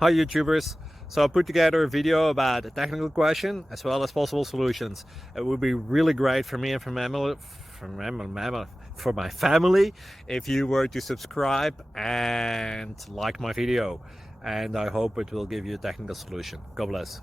Hi YouTubers! So I put together a video about a technical question as well as possible solutions. It would be really great for me and for my family if you were to subscribe and like my video, and I hope it will give you a technical solution. God bless.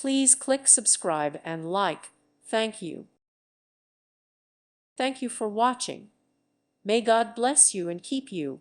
Please click subscribe and like. Thank you. Thank you for watching. May God bless you and keep you.